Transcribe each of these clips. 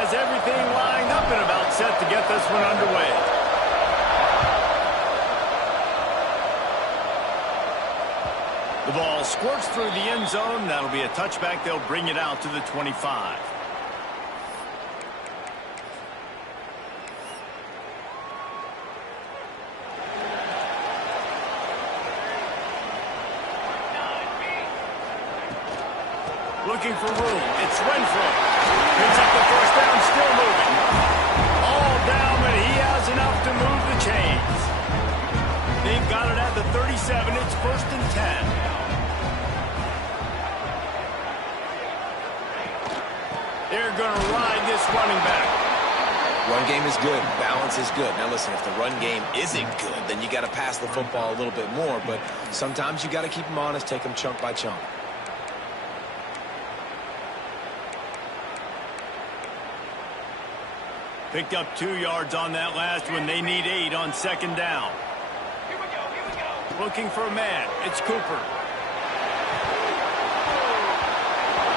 has everything lined up and about set to get this one underway. The ball squirts through the end zone. That'll be a touchback. They'll bring it out to the 25. Looking for room. It's Renfro. Picks up the first down, still moving. All down, but he has enough to move the chains. They've got it at the 37. It's 1st and 10. They're going to ride this running back. Run game is good. Balance is good. Now listen, if the run game isn't good, then you got to pass the football a little bit more. But sometimes you got to keep them honest, take them chunk by chunk. Picked up 2 yards on that last one. They need 8 on 2nd down. Here we go. Looking for a man. It's Cooper.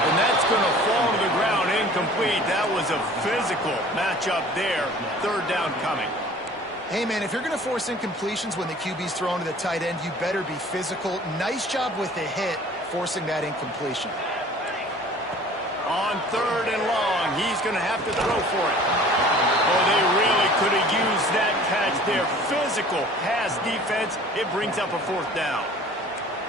And that's going to fall to the ground incomplete. That was a physical matchup there. 3rd down coming. Hey, man, if you're going to force incompletions when the QB's thrown to the tight end, you better be physical. Nice job with the hit, forcing that incompletion. On 3rd and long, he's going to have to throw for it. Oh, they really could have used that catch there. Physical pass defense. It brings up a 4th down.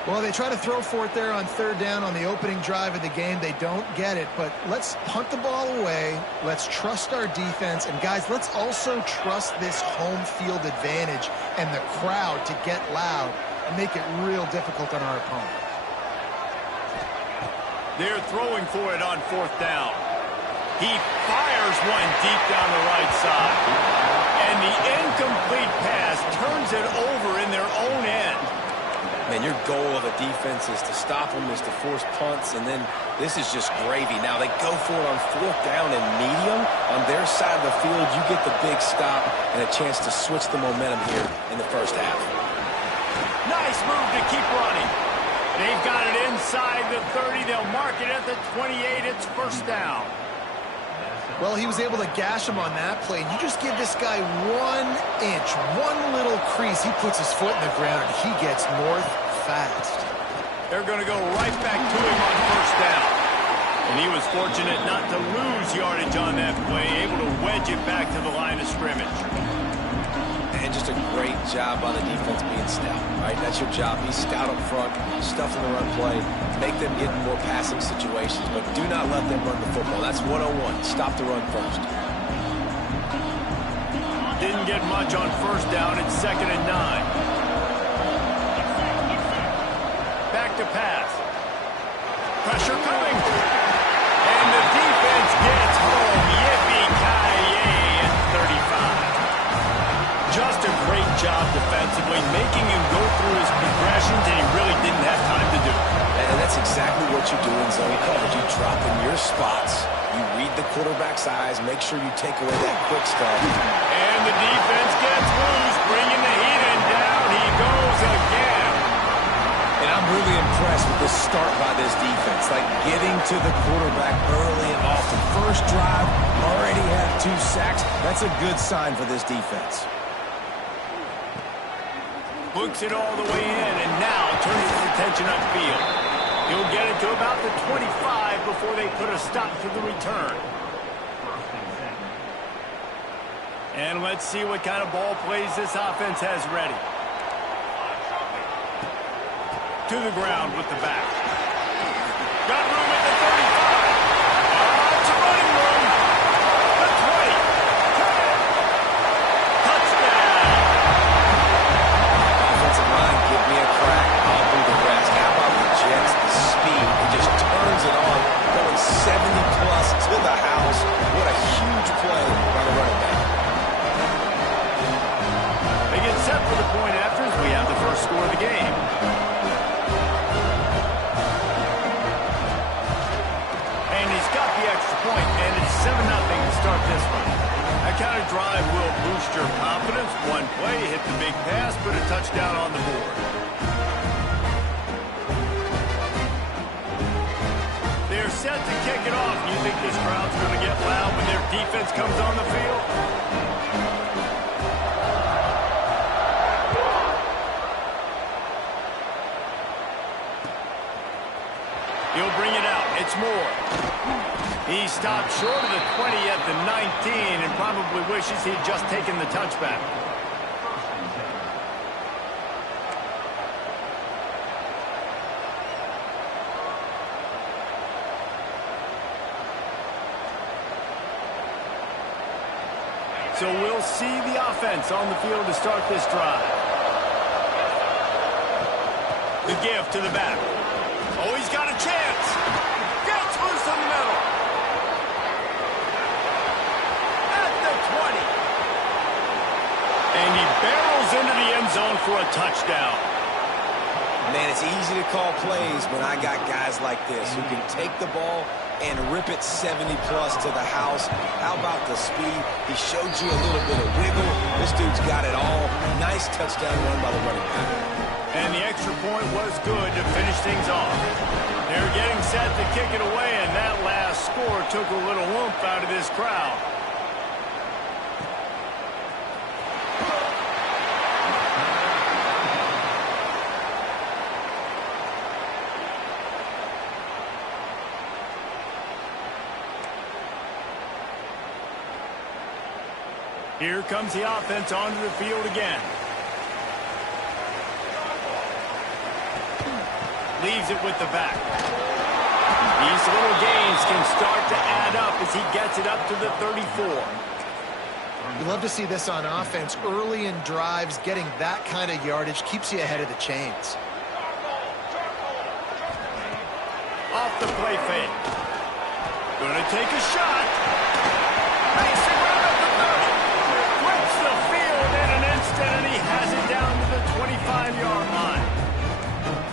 Well, they try to throw for it there on 3rd down on the opening drive of the game. They don't get it, but let's punt the ball away. Let's trust our defense. And, guys, let's also trust this home field advantage and the crowd to get loud and make it real difficult on our opponent. They're throwing for it on 4th down. He fires one deep down the right side. And the incomplete pass turns it over in their own end. Man, your goal of a defense is to stop them, is to force punts, and then this is just gravy. Now they go for it on 4th down and medium. On their side of the field, you get the big stop and a chance to switch the momentum here in the 1st half. Nice move to keep running. They've got it inside the 30. They'll mark it at the 28. It's 1st down. Well, he was able to gash him on that play. You just give this guy 1 inch, one little crease. He puts his foot in the ground, and he gets north fast. They're going to go right back to him on 1st down. And he was fortunate not to lose yardage on that play, able to wedge it back to the line of scrimmage. And just a great job on the defense being stout, right? That's your job. Be stout up front, stuff in the run play, make them get in more passing situations, but do not let them run the football. That's 101. Stop the run first. Didn't get much on 1st down. It's 2nd and 9. Back to pass. Pressure coming. And the defense gets home. Yippee-ki-yay at 35. Just a great job defensively, making him go through his progressions, and he really didn't have time to do it. And that's exactly what you do in zone coverage. You drop in your spots. You read the quarterback's eyes. Make sure you take away that quick stuff. And the defense gets loose, bringing the heat in. Down he goes again. And I'm really impressed with the start by this defense. Like getting to the quarterback early and often. First drive, already have 2 sacks. That's a good sign for this defense. Books it all the way in, and now turns his attention upfield. He'll get it to about the 25 before they put a stop to the return. And let's see what kind of ball plays this offense has ready. To the ground with the back. Got room at the 35. It's a running room. The 20. Touchdown. Offensive line, give me a crack. I'll do the rest. How about the Jets? The speed. He just turns it on. Going 70-plus to the house. What a huge play by the running back. They get set for the point after as we have the first score of the game. And he's got the extra point, and it's 7-0 to start this one. That kind of drive will boost your confidence. One play, hit the big pass, put a touchdown on the board. They're set to kick it off. You think this crowd's going to get loud when their defense comes on the field? He'll bring it out. It's Moore. He stopped short of the 20 at the 19 and probably wishes he'd just taken the touchback. So we'll see the offense on the field to start this drive. The give to the back. Oh, he's got a chance. Gets loose in the middle. At the 20. And he barrels into the end zone for a touchdown. Man, it's easy to call plays when I got guys like this who can take the ball and rip it 70-plus to the house. How about the speed? He showed you a little bit of wiggle. This dude's got it all. Nice touchdown run by the running back. And the extra point was good to finish things off. They're getting set to kick it away, and that last score took a little oomph out of this crowd. Here comes the offense onto the field again. Leaves it with the back. These little gains can start to add up as he gets it up to the 34. You love to see this on offense. Early in drives, getting that kind of yardage keeps you ahead of the chains. Off the play fake. Gonna take a shot. Racing right up the 30. Flips the field in an instant, and he has it down to the 25-yard line.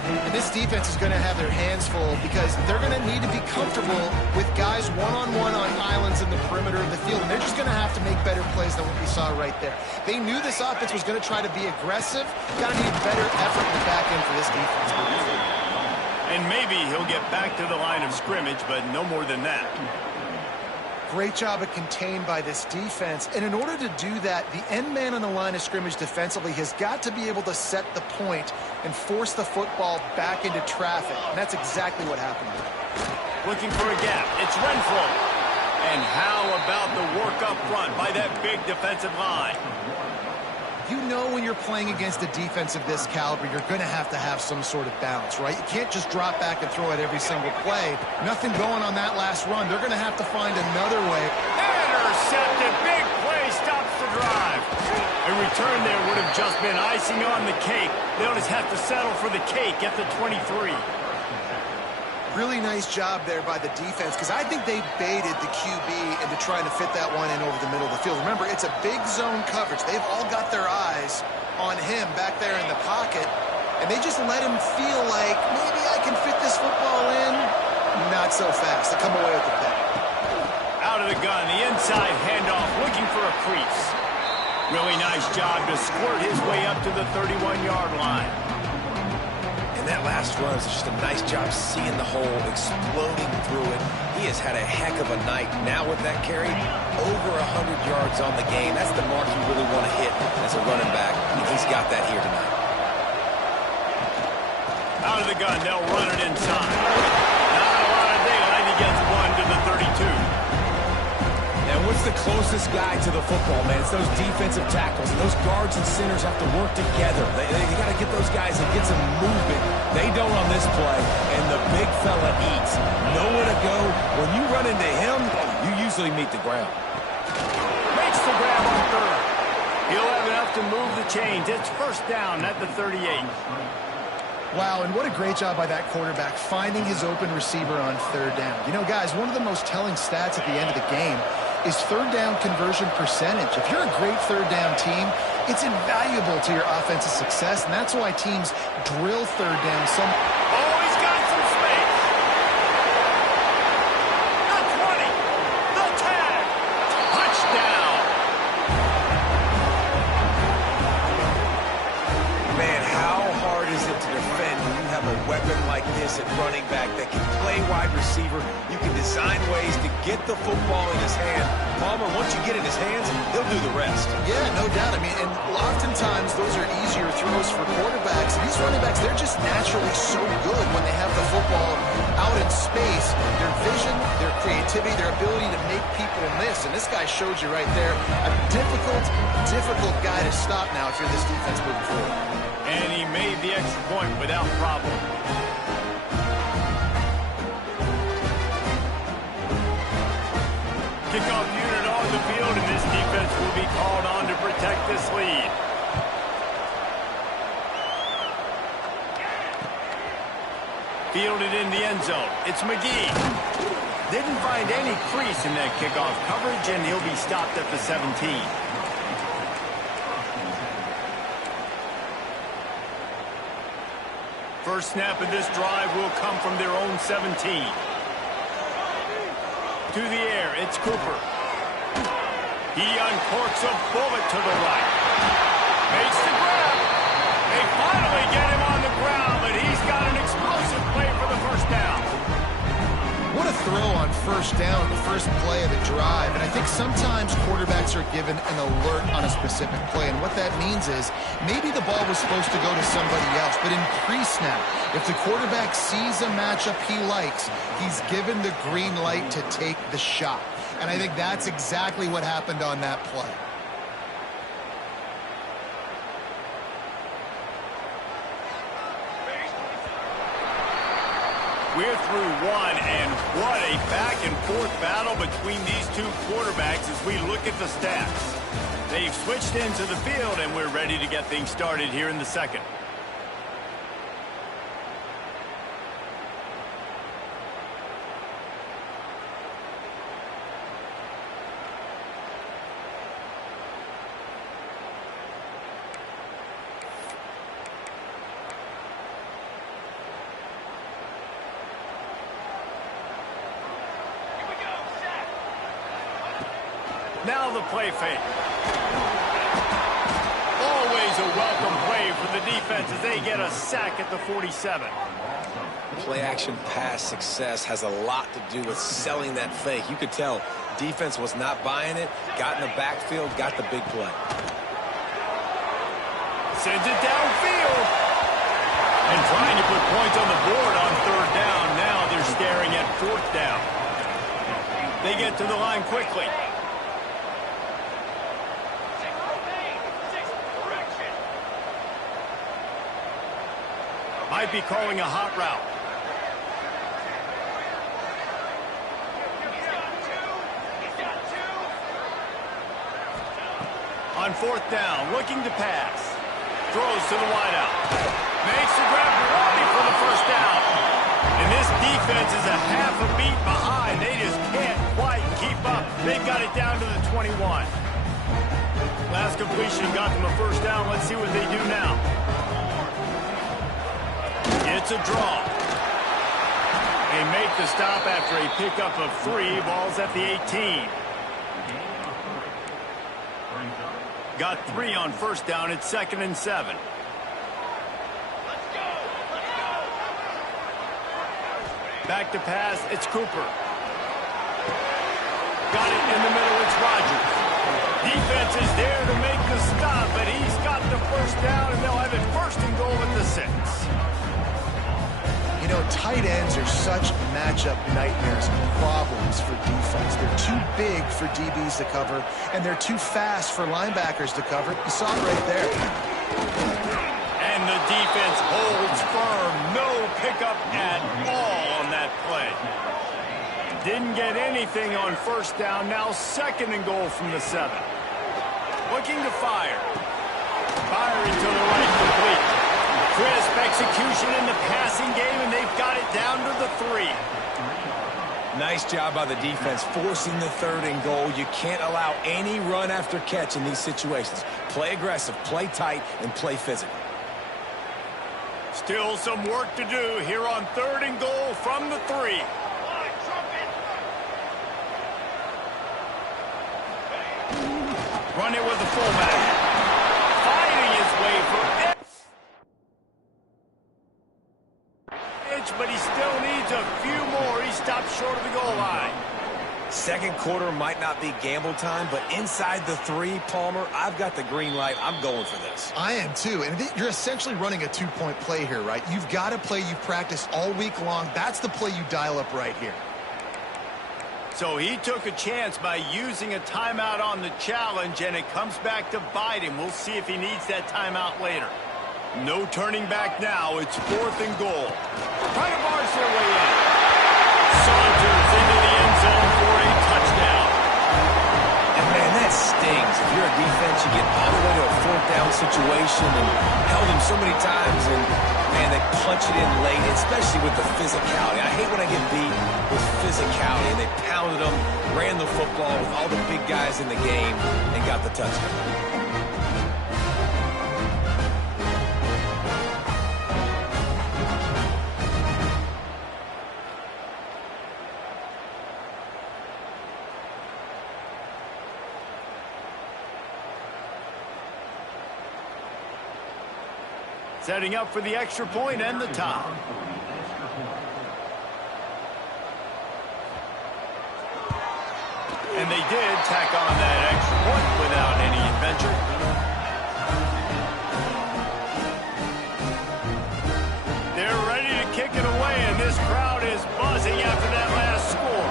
And this defense is going to have their hands full because they're going to need to be comfortable with guys one-on-one on islands in the perimeter of the field. And they're just going to have to make better plays than what we saw right there. They knew this offense was going to try to be aggressive. Got to need better effort in the back end for this defense. And maybe he'll get back to the line of scrimmage, but no more than that. Great job of contained by this defense. And in order to do that, the end man on the line of scrimmage defensively has got to be able to set the point and force the football back into traffic. And that's exactly what happened. Looking for a gap. It's Renfro. And how about the work up front by that big defensive line? You know when you're playing against a defense of this caliber, you're going to have some sort of balance, right? You can't just drop back and throw it every single play. Nothing going on that last run. They're going to have to find another way. Intercepted. Big play stops the drive. A return there would have just been icing on the cake. They'll just have to settle for the cake at the 23. Really nice job there by the defense because I think they baited the QB into trying to fit that one in over the middle of the field. Remember, it's a big zone coverage. They've all got their eyes on him back there in the pocket, and they just let him feel like maybe I can fit this football in. Not so fast. They come away with the pick. Out of the gun, the inside handoff, looking for a crease. Really nice job to squirt his way up to the 31-yard line. And that last run is just a nice job seeing the hole, exploding through it. He has had a heck of a night. Now with that carry, over 100 yards on the game. That's the mark you really want to hit as a running back, and he's got that here tonight. Out of the gun, they'll run it inside. Not a lot of daylight. He gets one to the 32. Now, what's the closest guy to the football, man? It's those defensive tackles. And those guards and centers have to work together. They got to get those guys and get some movement. They don't on this play, and the big fella eats. Nowhere to go. When you run into him, you usually meet the ground. Makes the grab on third. He'll have enough to move the chains. It's first down at the 38. Wow, and what a great job by that quarterback finding his open receiver on third down. You know, guys, one of the most telling stats at the end of the game is third down conversion percentage. If you're a great third down team, it's invaluable to your offensive success, and that's why teams drill third down so much. Oh, he's got some space. The 20. The tag. Touchdown. Man, how hard is it to defend when you have a weapon like this decent running back that can play wide receiver. You can design ways to get the football in his hand. Palmer, once you get in his hands, he'll do the rest. Yeah, no doubt. I mean, and oftentimes those are easier throws for quarterbacks. These running backs, they're just naturally so good when they have the football out in space. Their vision, their creativity, their ability to make people miss. And this guy showed you right there a difficult guy to stop now if you're this defense moving forward. And he made the extra point without problem. Kickoff unit on the field, and this defense will be called on to protect this lead. Fielded in the end zone. It's McGee. Didn't find any crease in that kickoff coverage, and he'll be stopped at the 17. First snap of this drive will come from their own 17. To the air, it's Cooper. He uncorks a bullet to the right. Makes the grab. They finally get him on the ground, but he's got an explosive play for the first down. What a throw on first down, the first play of the drive. And I think sometimes quarterbacks are given an alert on a specific play. And what that means is maybe the ball was supposed to go to somebody else. But in pre-snap, if the quarterback sees a matchup he likes, he's given the green light to take the shot. And I think that's exactly what happened on that play. We're through one, and what a back-and-forth battle between these two quarterbacks as we look at the stats. They've switched into the field, and we're ready to get things started here in the second. Now the play fake. Always a welcome play for the defense as they get a sack at the 47. Play-action pass success has a lot to do with selling that fake. You could tell defense was not buying it, got in the backfield, got the big play. Sends it downfield. And trying to put points on the board on third down. Now they're staring at fourth down. They get to the line quickly. Might be calling a hot route. On fourth down, looking to pass. Throws to the wideout. Makes the grab ready for the first down. And this defense is a half a beat behind. They just can't quite keep up. They've got it down to the 21. Last completion got them a first down. Let's see what they do now. It's a draw. They make the stop after a pickup of 3. Ball's at the 18. Got 3 on first down. It's 2nd and 7. Back to pass. It's Cooper. Got it in the middle. It's Rodgers. Defense is there to make the stop, but he's got the first down, and they'll have it 1st and goal at the 6. You know, tight ends are such matchup nightmares and problems for defense. They're too big for DBs to cover, and they're too fast for linebackers to cover. You saw it right there. And the defense holds firm. No pickup at all on that play. Didn't get anything on first down. Now 2nd and goal from the 7. Looking to fire. Firing to the right, complete. Crisp execution in the passing game, and they've got it down to the 3. Nice job by the defense forcing the 3rd and goal. You can't allow any run after catch in these situations. Play aggressive, play tight, and play physical. Still some work to do here on 3rd and goal from the 3. Run it with the fullback. Fighting his way for it. But he's stopped short of the goal line. Second quarter might not be gamble time, but inside the 3, Palmer, I've got the green light. I'm going for this. I am too, and you're essentially running a 2-point play here, right? You've got to play you've practiced all week long. That's the play you dial up right here. So he took a chance by using a timeout on the challenge, and it comes back to bite him. We'll see if he needs that timeout later. No turning back now. It's 4th and goal. Trying to barge their way in. Saunters into the end zone for a touchdown. And, man, that stings. If you're a defense, you get all the way to a 4th down situation and held him so many times, and, man, they punch it in late, especially with the physicality. I hate when I get beat with physicality, and they pounded them, ran the football with all the big guys in the game, and got the touchdown. Setting up for the extra point and the tie. And they did tack on that extra point without any adventure. They're ready to kick it away, and this crowd is buzzing after that last score.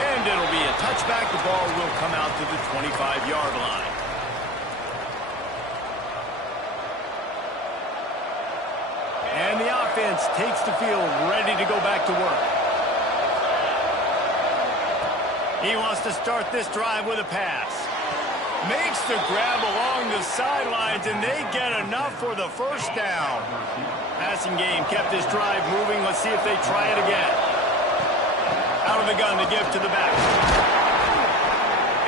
And it'll be a touchback. The ball will come out to the 25-yard line. And the offense takes the field, ready to go back to work. He wants to start this drive with a pass. Makes the grab along the sidelines, and they get enough for the first down. Passing game kept this drive moving. Let's see if they try it again. Out of the gun to give to the back.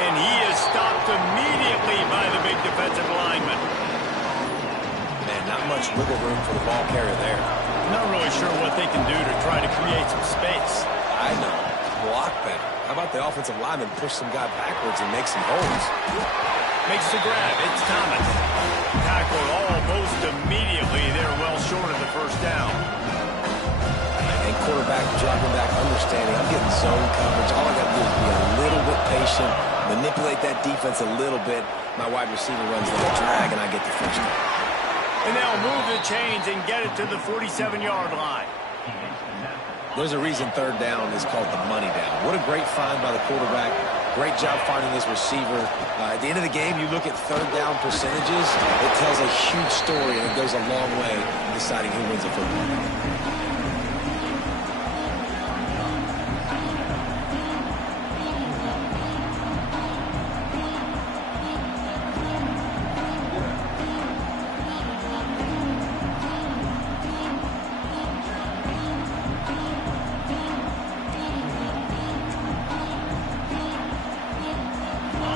And he is stopped immediately by the big defensive lineman. Man, not much wiggle room for the ball carrier there. Not really sure what they can do to try to create some space. I know. Block better. How about the offensive lineman push some guy backwards and make some holes? Makes the grab. It's Thomas. Tackled almost immediately. They're well short of the first down. And quarterback dropping back, understanding I'm getting zone coverage. All I got to do is be a little bit patient, manipulate that defense a little bit. My wide receiver runs that drag, and I get the first down. And they'll move the chains and get it to the 47-yard line. There's a reason 3rd down is called the money down. What a great find by the quarterback. Great job finding his receiver. At the end of the game, you look at 3rd down percentages. It tells a huge story, and it goes a long way in deciding who wins a football game.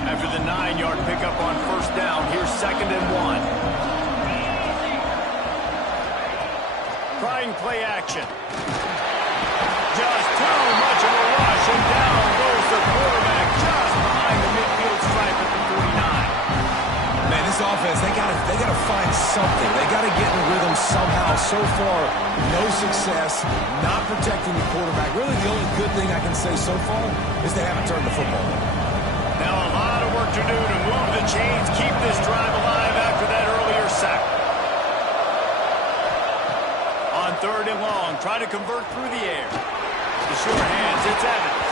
After the 9-yard pickup on 1st down, here's 2nd and 1. Trying play action. Just too much of a rush, and down goes the quarterback just behind the midfield stripe at the 49. Man, this offense, they gotta find something. They gotta get in rhythm somehow. So far, no success, not protecting the quarterback. Really, the only good thing I can say so far is they haven't turned the football over. Now a lot of work to do to move the chains, keep this drive alive after that earlier sack. On 3rd and long, try to convert through the air. The sure hands, it's Evans.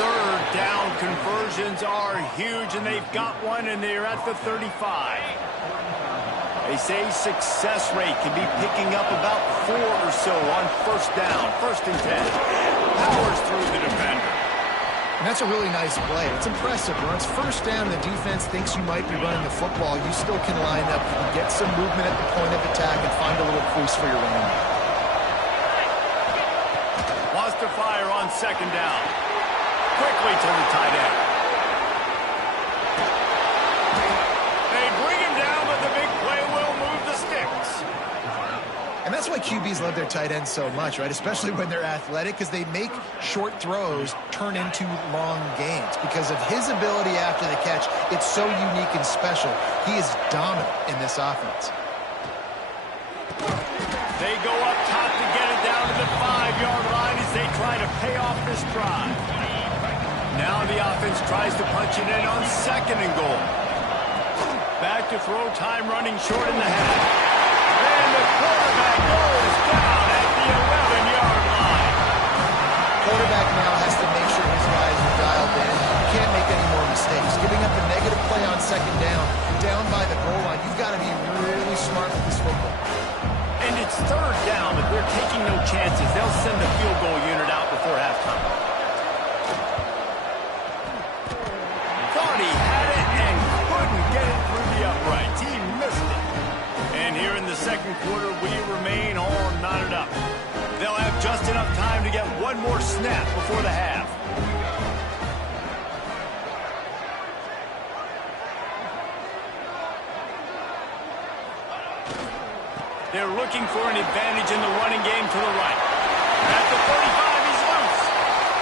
3rd down conversions are huge, and they've got one, and they're at the 35. They say success rate can be picking up about 4 or so on 1st down, 1st and 10. Powers through the defender. And that's a really nice play. It's impressive. When it's 1st down, the defense thinks you might be running the football. You still can line up, get some movement at the point of attack, and find a little crease for your running back. Wants to fire on 2nd down. Quickly to the tight end. They bring him down, but the big play will move the sticks. And that's why QBs love their tight ends so much, right? Especially when they're athletic, because they make short throws turn into long gains. Because of his ability after the catch, it's so unique and special. He is dominant in this offense. They go up top to get it down to the 5-yard line as they try to pay off this drive. Now the offense tries to punch it in on 2nd and goal. Back to throw, time running short in the half. And the quarterback goes down at the 11-yard line. Quarterback now has to make sure his guys are dialed in. Can't make any more mistakes. Giving up a negative play on 2nd down by the goal line. You've got to be really smart with this football. And it's 3rd down, but they're taking no chances. They'll send the field goal unit out before halftime. Thought he had it and couldn't get it through the uprights. He missed it. And here in the 2nd quarter, we remain all knotted up. They'll have just enough time to get one more snap before the half. They're looking for an advantage in the running game to the right. At the 35, he's loose.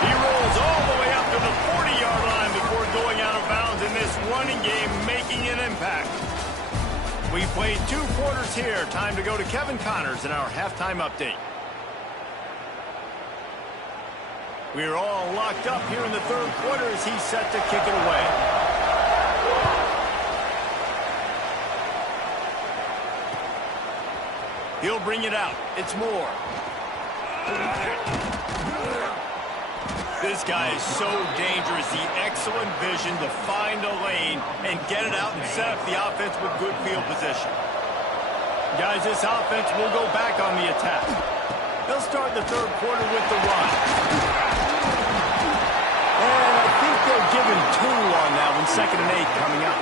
He rolls all the way up to the 40-yard line before going out of bounds in this running game, making an impact. We played 2 quarters here. Time to go to Kevin Connors in our halftime update. We're all locked up here in the 3rd quarter as he's set to kick it away. He'll bring it out. It's Moore. This guy is so dangerous. The excellent vision to find a lane and get it out and set up the offense with good field position. Guys, this offense will go back on the attack. They'll start the 3rd quarter with the run. And I think they'll give him 2 on that one. 2nd and 8 coming up.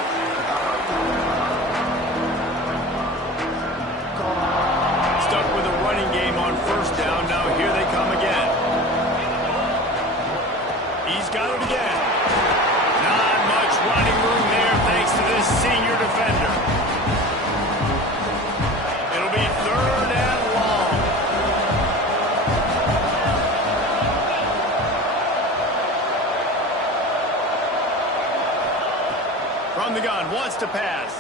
Stuck with a running game on 1st down. Now here they come again. He's got it again. Not much running room there thanks to this senior defender. It'll be 3rd and long. From the gun, wants to pass.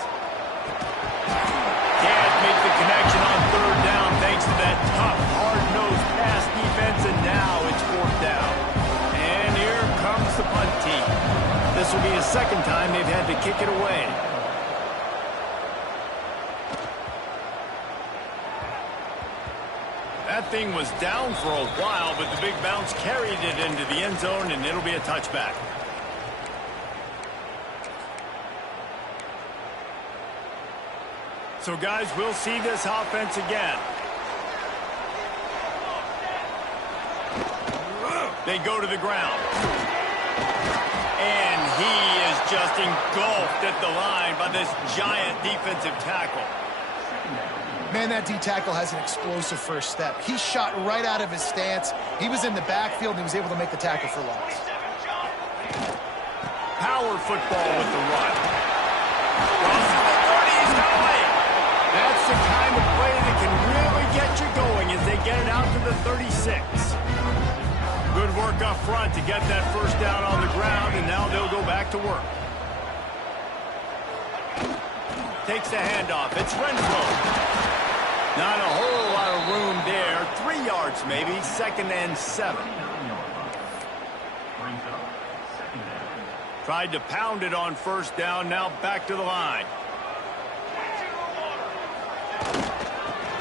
Can't make the connection on 3rd down thanks to that tough, hard-nosed pass defense, and now it's 4th down. And here comes the punt team. This will be the 2nd time they've had to kick it away. That thing was down for a while, but the big bounce carried it into the end zone, and it'll be a touchback. So, guys, we'll see this offense again. They go to the ground. And he is just engulfed at the line by this giant defensive tackle. Man, that D-tackle has an explosive first step. He shot right out of his stance. He was in the backfield, and he was able to make the tackle for loss. Power football with the run. Crosses the 30, he's going. That's the kind of play that can really get you going as they get it out to the 36. Good work up front to get that 1st down on the ground, and now they'll go back to work. Takes the handoff. It's Renfro. Not a whole lot of room there. 3 yards maybe. 2nd and 7. Tried to pound it on 1st down. Now back to the line.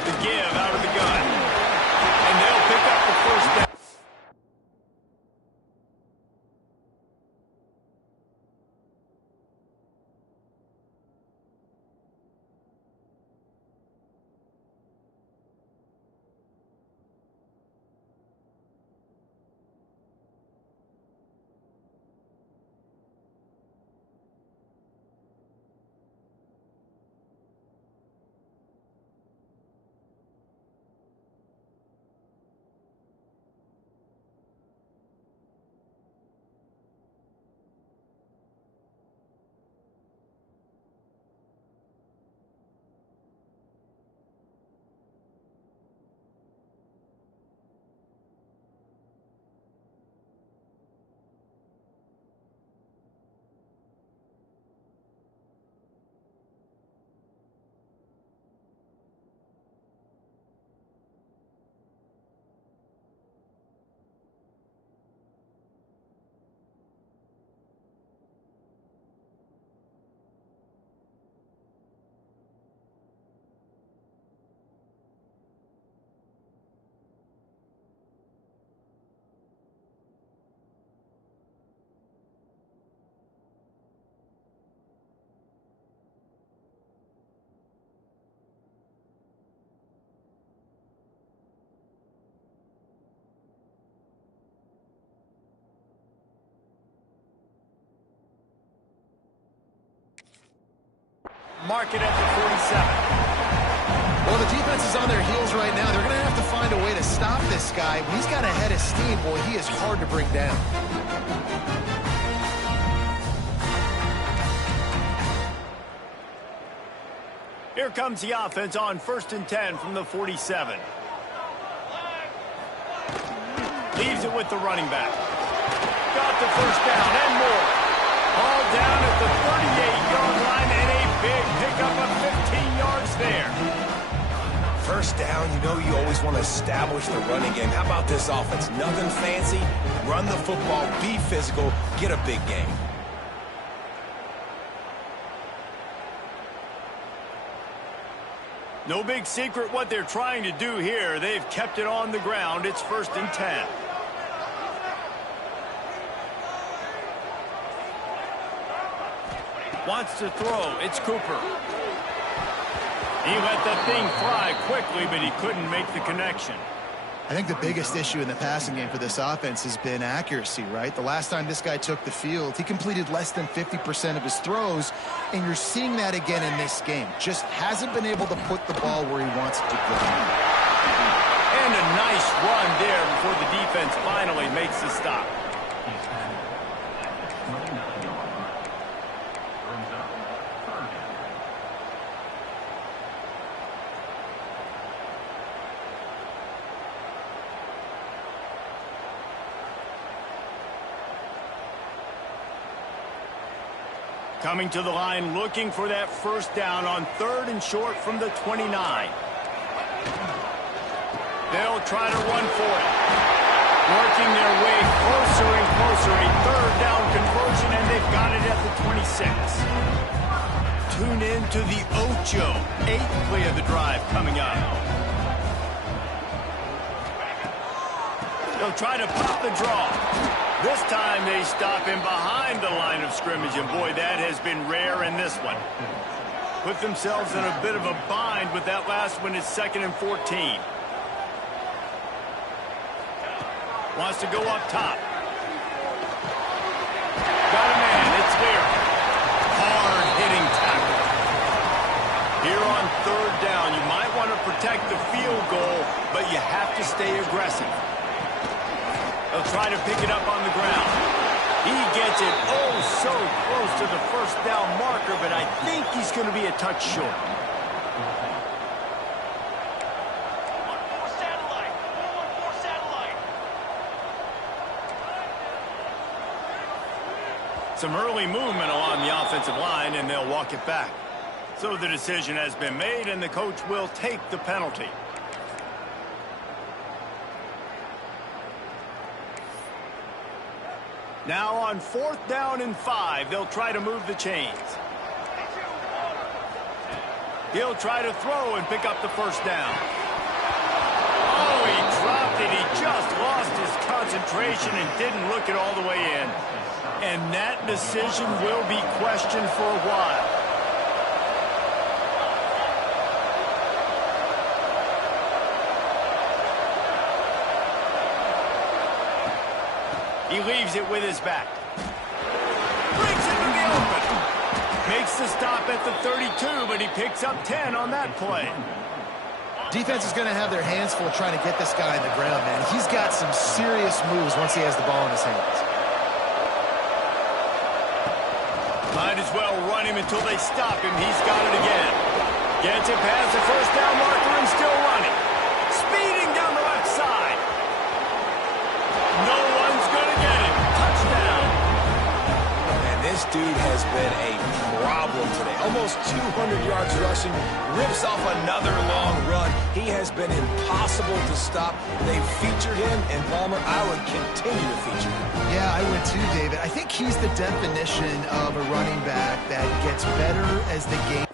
The give out of the gun. And they'll pick up the 1st down. mark it at the 47. Well, the defense is on their heels right now. They're going to have to find a way to stop this guy. When he's got a head of steam, boy, he is hard to bring down. Here comes the offense on 1st and 10 from the 47. Leaves it with the running back. Got the first down and more. All down at the 38-yard line and a big pickup of 15 yards there. First down, you know you always want to establish the running game. How about this offense? Nothing fancy. Run the football, be physical, get a big gain. No big secret what they're trying to do here. They've kept it on the ground. It's 1st and 10. Wants to throw. It's Cooper. He let the thing fly quickly, but he couldn't make the connection. I think the biggest issue in the passing game for this offense has been accuracy, right? The last time this guy took the field, he completed less than 50% of his throws, and you're seeing that again in this game. Just hasn't been able to put the ball where he wants it to go. And a nice run there before the defense finally makes the stop. Coming to the line, looking for that first down on 3rd and short from the 29. They'll try to run for it. Working their way closer and closer. A 3rd down conversion, and they've got it at the 26. Tune in to the Ocho. 8th play of the drive coming up. They'll try to pop the draw. This time they stop him behind the line of scrimmage, and boy, that has been rare in this one. Put themselves in a bit of a bind with that last one. It's 2nd and 14. Wants to go up top. Got a man. It's there. Hard-hitting tackle. Here on 3rd down, you might want to protect the field goal, but you have to stay aggressive. They'll try to pick it up on the ground. He gets it so close to the first down marker, but I think he's going to be a touch short. Some early movement along the offensive line, and they'll walk it back. So the decision has been made, and the coach will take the penalty. Now on 4th down and 5, they'll try to move the chains. He'll try to throw and pick up the first down. Oh, he dropped it. He just lost his concentration and didn't look it all the way in. And that decision will be questioned for a while. He leaves it with his back. Brings it to the open. Makes the stop at the 32, but he picks up 10 on that play. Defense is going to have their hands full trying to get this guy on the ground, man. He's got some serious moves once he has the ball in his hands. Might as well run him until they stop him. He's got it again. Gets it past the first down marker and still running. Speeding down the left side. No one's going to get him. Touchdown. And this dude has been a problem today. Almost 200 yards rushing. Rips off another long run. He has been impossible to stop. They've featured him, and Palmer, I would continue to feature him. Yeah, I would too, David. I think he's the definition of a running back that gets better as the game